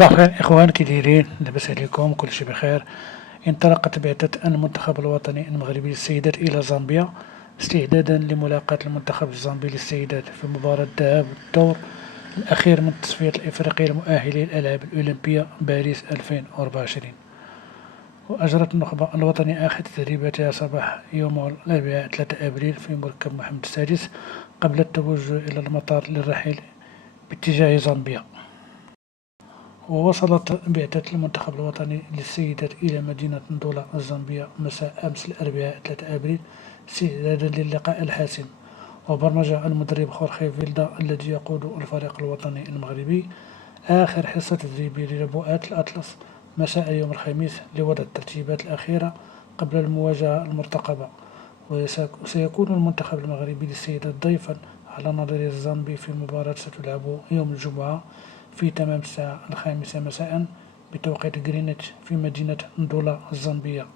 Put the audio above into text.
صباح الخير إخوان كي دايرين؟ لاباس عليكم؟ كلشي بخير. انطلقت بعثة المنتخب الوطني المغربي للسيدات إلى زامبيا استعدادا لملاقاة المنتخب الزامبي للسيدات في مباراة الذهاب الدور الأخير من التصفيات الإفريقية المؤهلة للألعاب الأولمبية باريس 2024. وأجرت النخبة الوطنية آخر تدريباتها صباح يوم الأربعاء 3 أبريل في مركب محمد السادس قبل التوجه إلى المطار للرحيل باتجاه زامبيا. ووصلت بعثة المنتخب الوطني للسيدات إلى مدينة ندولا الزامبية مساء أمس الأربعاء 3 أبريل استعدادا للقاء الحاسم. وبرمج المدرب خورخي فيلدا الذي يقود الفريق الوطني المغربي آخر حصة تدريبية لربوءات الأطلس مساء يوم الخميس لوضع الترتيبات الأخيرة قبل المواجهة المرتقبة. وسيكون المنتخب المغربي للسيدات ضيفا على نظير الزامبي في مباراة ستلعب يوم الجمعة في تمام الساعة 5 مساء بتوقيت غرينتش في مدينة ندولا الزامبية